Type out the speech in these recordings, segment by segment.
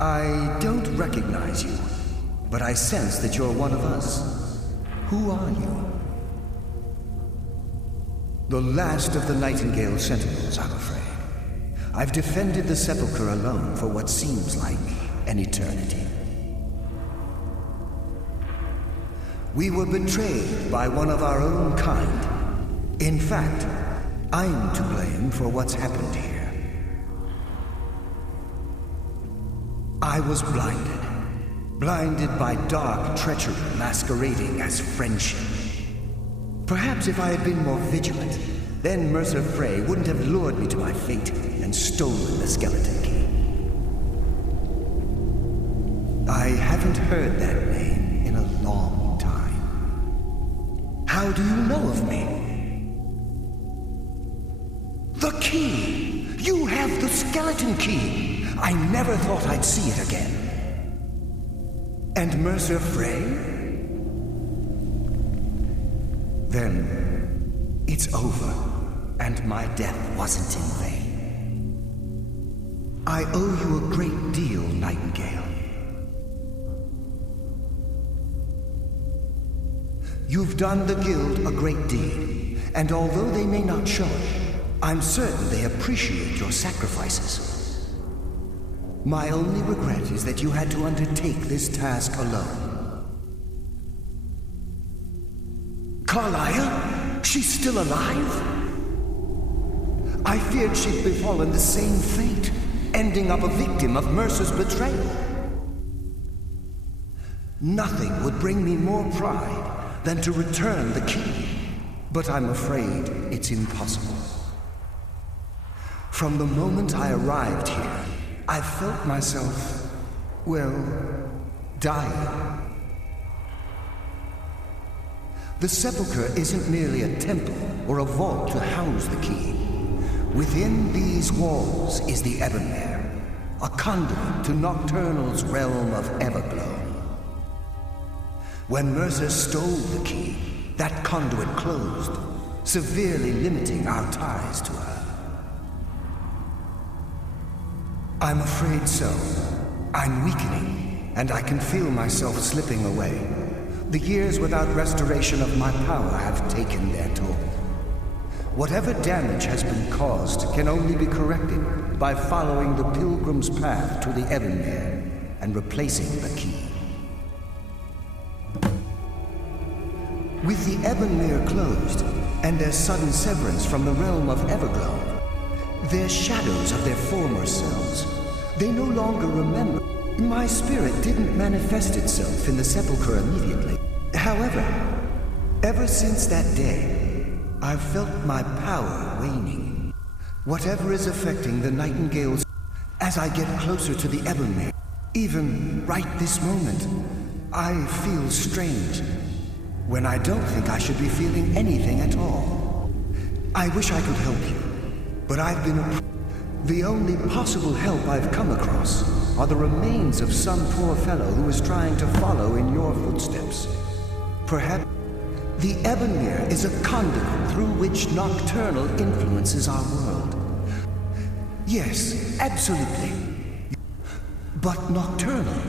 I don't recognize you, but I sense that you're one of us. Who are you? The last of the Nightingale Sentinels, I'm afraid. I've defended the Sepulchre alone for what seems like an eternity. We were betrayed by one of our own kind. In fact, I'm to blame for what's happened here. I was blinded by dark treachery masquerading as friendship. Perhaps if I had been more vigilant, then Mercer Frey wouldn't have lured me to my fate and stolen the skeleton key. I haven't heard that name in a long time. How do you know of me? The key! You have the skeleton key! I never thought I'd see it again. And Mercer Frey? Then it's over, and my death wasn't in vain. I owe you a great deal, Nightingale. You've done the Guild a great deed, and although they may not show it, I'm certain they appreciate your sacrifices. My only regret is that you had to undertake this task alone. Carlisle? She's still alive? I feared she'd befallen the same fate, ending up a victim of Mercer's betrayal. Nothing would bring me more pride than to return the key, but I'm afraid it's impossible. From the moment I arrived here, I felt myself, well, dying. The Sepulchre isn't merely a temple or a vault to house the key. Within these walls is the Ebonmere, a conduit to Nocturnal's realm of Everglow. When Mercer stole the key, that conduit closed, severely limiting our ties to her. I'm afraid so. I'm weakening, and I can feel myself slipping away. The years without restoration of my power have taken their toll. Whatever damage has been caused can only be corrected by following the pilgrim's path to the Ebonmere and replacing the key. With the Ebonmere closed, and their sudden severance from the realm of Everglow, they're shadows of their former selves. They no longer remember. My spirit didn't manifest itself in the Sepulchre immediately. However, ever since that day, I've felt my power waning. Whatever is affecting the Nightingales, as I get closer to the Ebonmere, even right this moment, I feel strange, when I don't think I should be feeling anything at all. I wish I could help you. But I've been the only possible help I've come across are the remains of some poor fellow who is trying to follow in your footsteps. Perhaps the Ebonmere is a conduit through which Nocturnal influences our world. Yes, absolutely. But Nocturnal,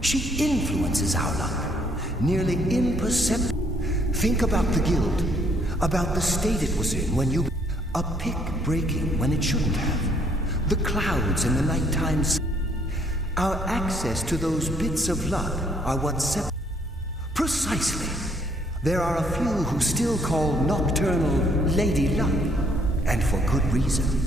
she influences our luck, nearly imperceptibly. Think about the Guild, about the state it was in when you... A pick breaking when it shouldn't have. The clouds in the nighttime. Our access to those bits of luck are what separates. Precisely. There are a few who still call Nocturnal Lady Luck, and for good reason.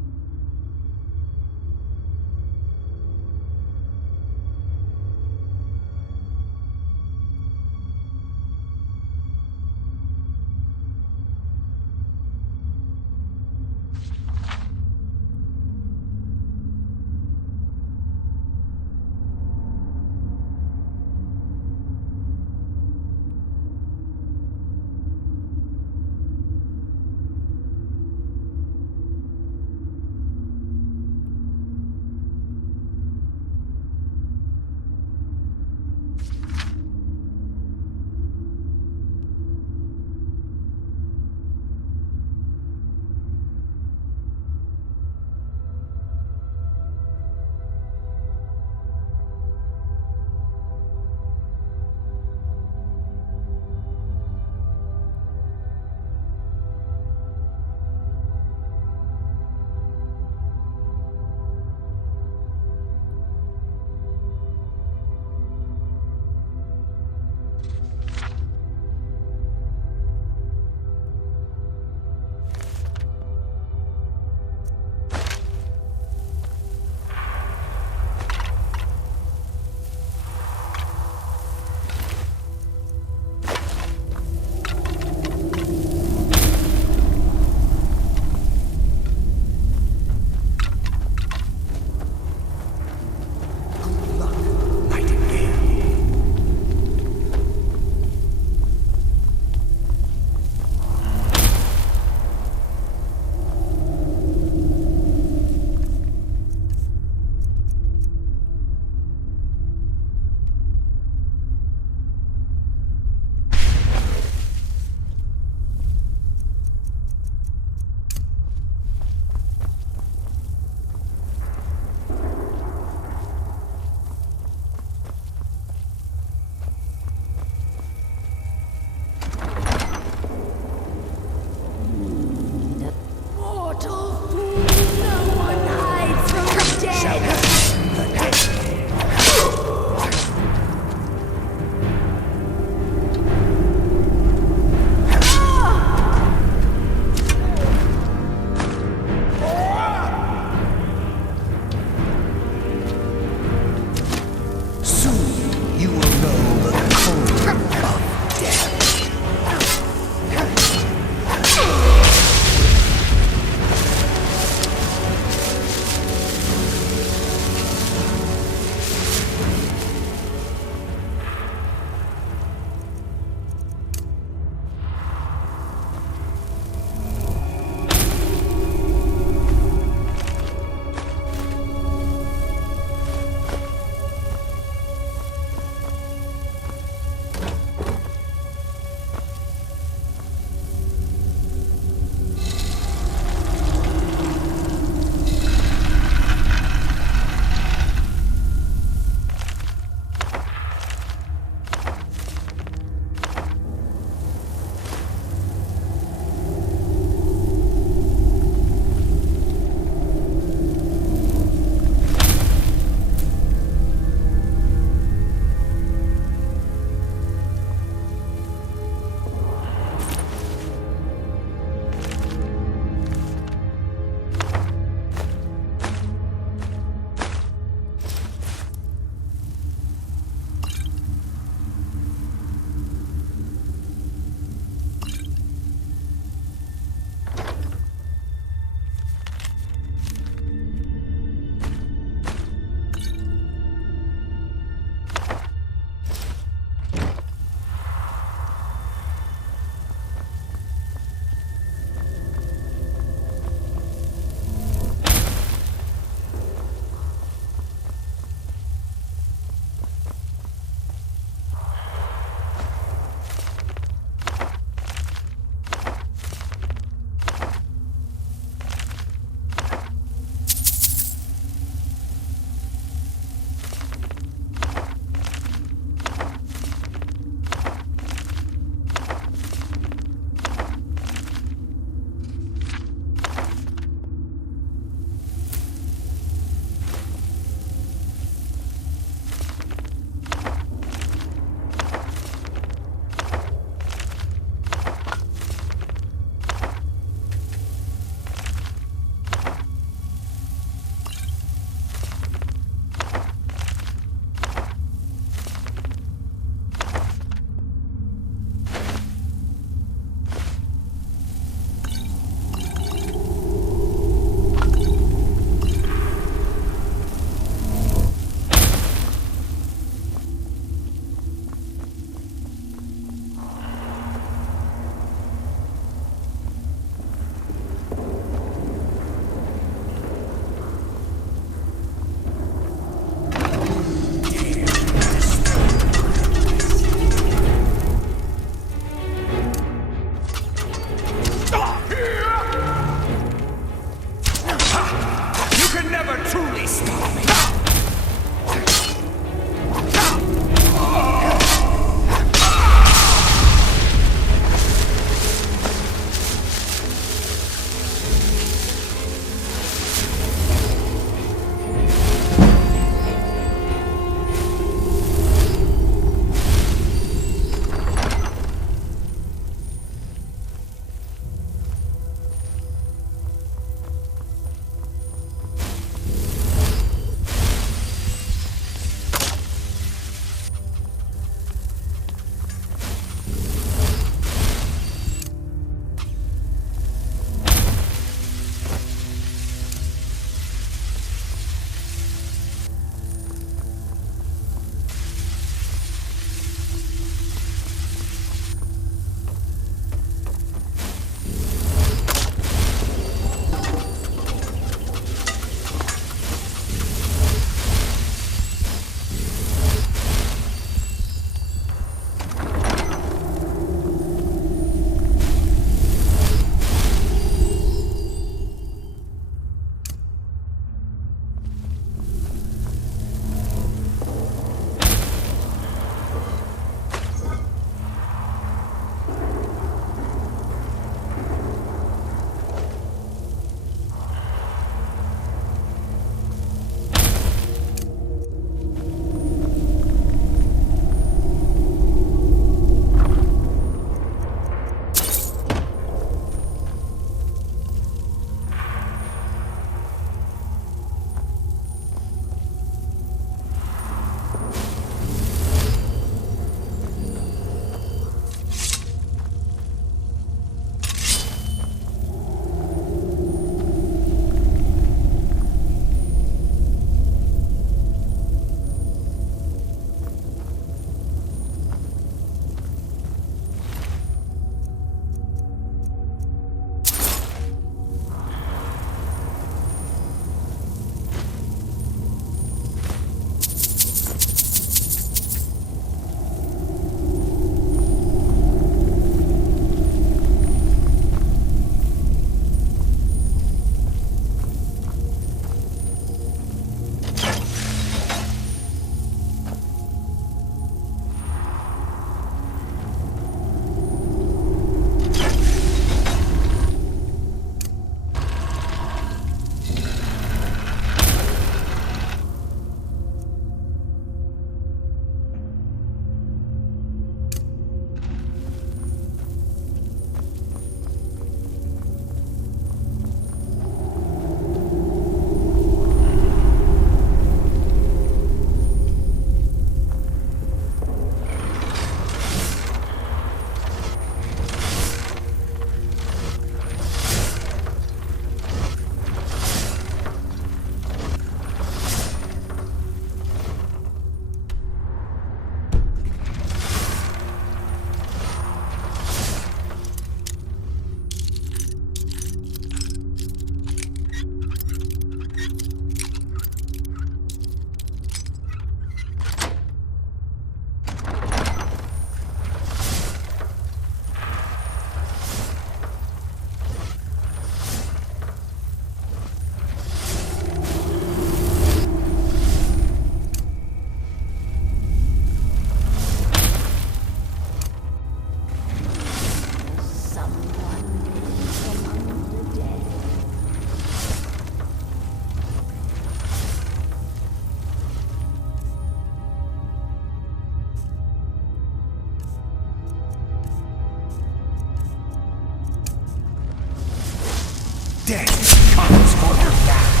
Death comes for you now.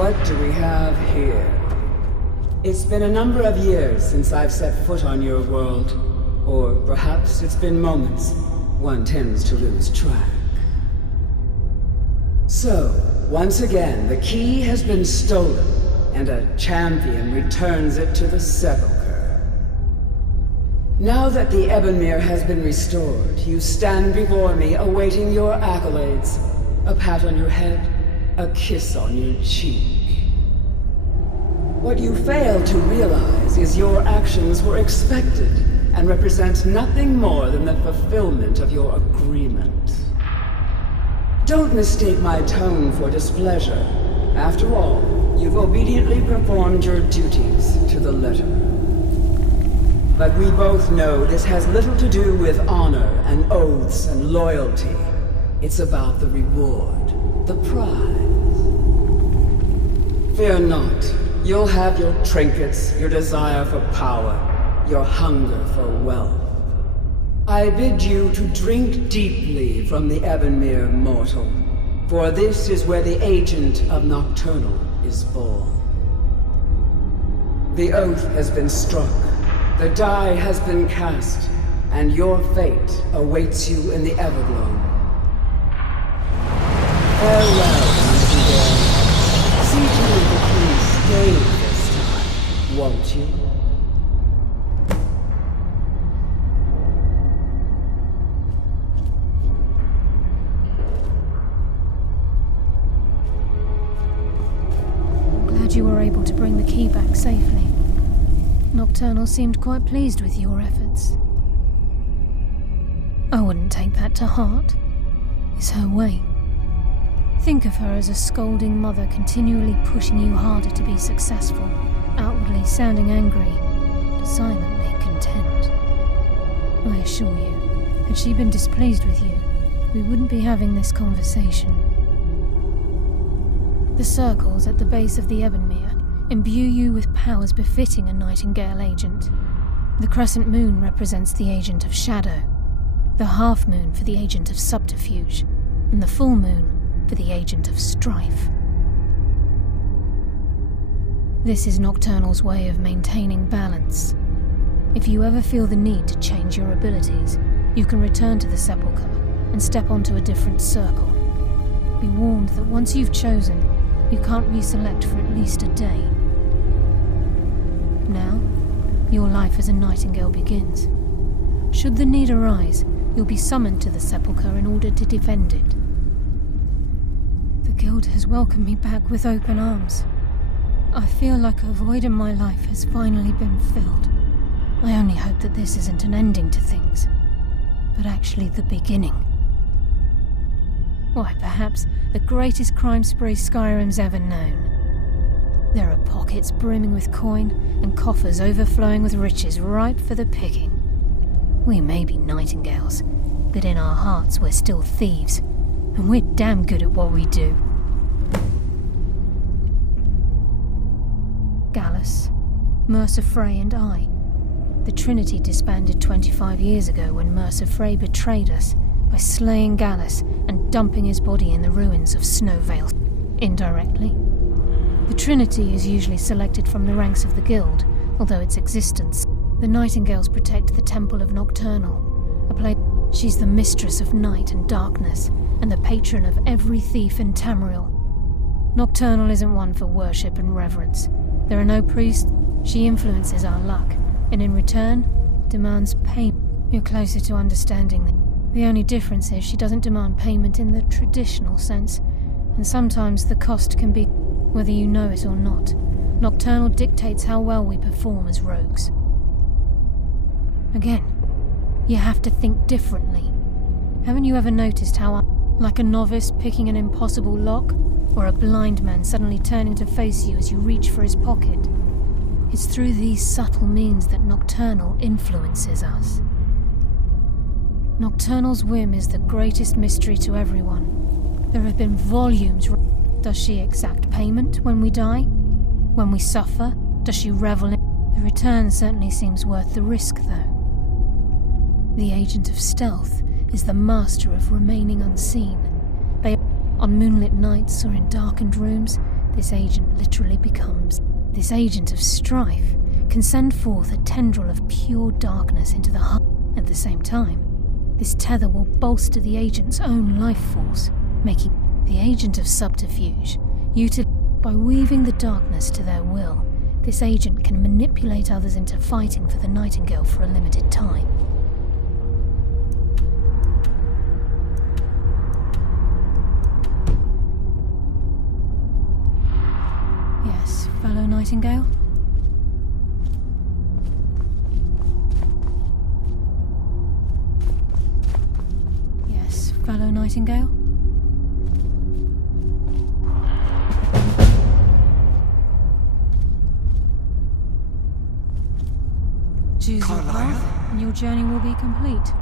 What do we have here? It's been a number of years since I've set foot on your world. Or perhaps it's been moments. One tends to lose track. So, once again, the key has been stolen, and a champion returns it to the sepulchre. Now that the Ebonmere has been restored, you stand before me awaiting your accolades. A pat on your head, a kiss on your cheek. What you fail to realize is your actions were expected and represent nothing more than the fulfillment of your agreement. Don't mistake my tone for displeasure. After all, you've obediently performed your duties to the letter. But we both know this has little to do with honor and oaths and loyalty. It's about the reward, the prize. Fear not. You'll have your trinkets, your desire for power, your hunger for wealth. I bid you to drink deeply from the Ebonmere mortal, for this is where the agent of Nocturnal is born. The oath has been struck, the die has been cast, and your fate awaits you in the Everglow. Farewell, Nightingale. See to the Queen's stay this time, won't you? glad you were able to bring the key back safely. Nocturnal seemed quite pleased with your efforts. I wouldn't take that to heart. It's her way. Think of her as a scolding mother continually pushing you harder to be successful, outwardly sounding angry, but silently content. I assure you, had she been displeased with you, we wouldn't be having this conversation. The circles at the base of the Ebonmere imbue you with powers befitting a Nightingale agent. The crescent moon represents the agent of shadow, the half moon for the agent of subterfuge, and the full moon for the agent of strife. This is Nocturnal's way of maintaining balance. If you ever feel the need to change your abilities, you can return to the Sepulchre and step onto a different circle. Be warned that once you've chosen, you can't reselect for at least a day. Now, your life as a Nightingale begins. Should the need arise, you'll be summoned to the Sepulchre in order to defend it. The Guild has welcomed me back with open arms. I feel like a void in my life has finally been filled. I only hope that this isn't an ending to things, but actually the beginning. Why, perhaps the greatest crime spree Skyrim's ever known. There are pockets brimming with coin and coffers overflowing with riches ripe for the picking. We may be Nightingales, but in our hearts we're still thieves, and we're damn good at what we do. Gallus, Mercer Frey and I. The Trinity disbanded 25 years ago when Mercer Frey betrayed us by slaying Gallus and dumping his body in the ruins of Snowvale. Indirectly. The Trinity is usually selected from the ranks of the Guild, although its existence. The Nightingales protect the Temple of Nocturnal, a place. She's the mistress of night and darkness, and the patron of every thief in Tamriel. Nocturnal isn't one for worship and reverence. There are no priests. She influences our luck, and in return, demands payment. You're closer to understanding that. The only difference is she doesn't demand payment in the traditional sense, and sometimes the cost can be whether you know it or not. Nocturnal dictates how well we perform as rogues. Again, you have to think differently. Haven't you ever noticed how, like a novice picking an impossible lock, or a blind man suddenly turning to face you as you reach for his pocket? It's through these subtle means that Nocturnal influences us. Nocturnal's whim is the greatest mystery to everyone. There have been volumes. Does she exact payment when we die? When we suffer, does she revel in? The return certainly seems worth the risk, though. The agent of stealth is the master of remaining unseen. On moonlit nights or in darkened rooms, this agent literally becomes. This agent of strife can send forth a tendril of pure darkness into the heart. At the same time, this tether will bolster the agent's own life force, making the agent of subterfuge. By weaving the darkness to their will, this agent can manipulate others into fighting for the Nightingale for a limited time. Yes, fellow Nightingale? Yes, fellow Nightingale? Choose your path, and your journey will be complete.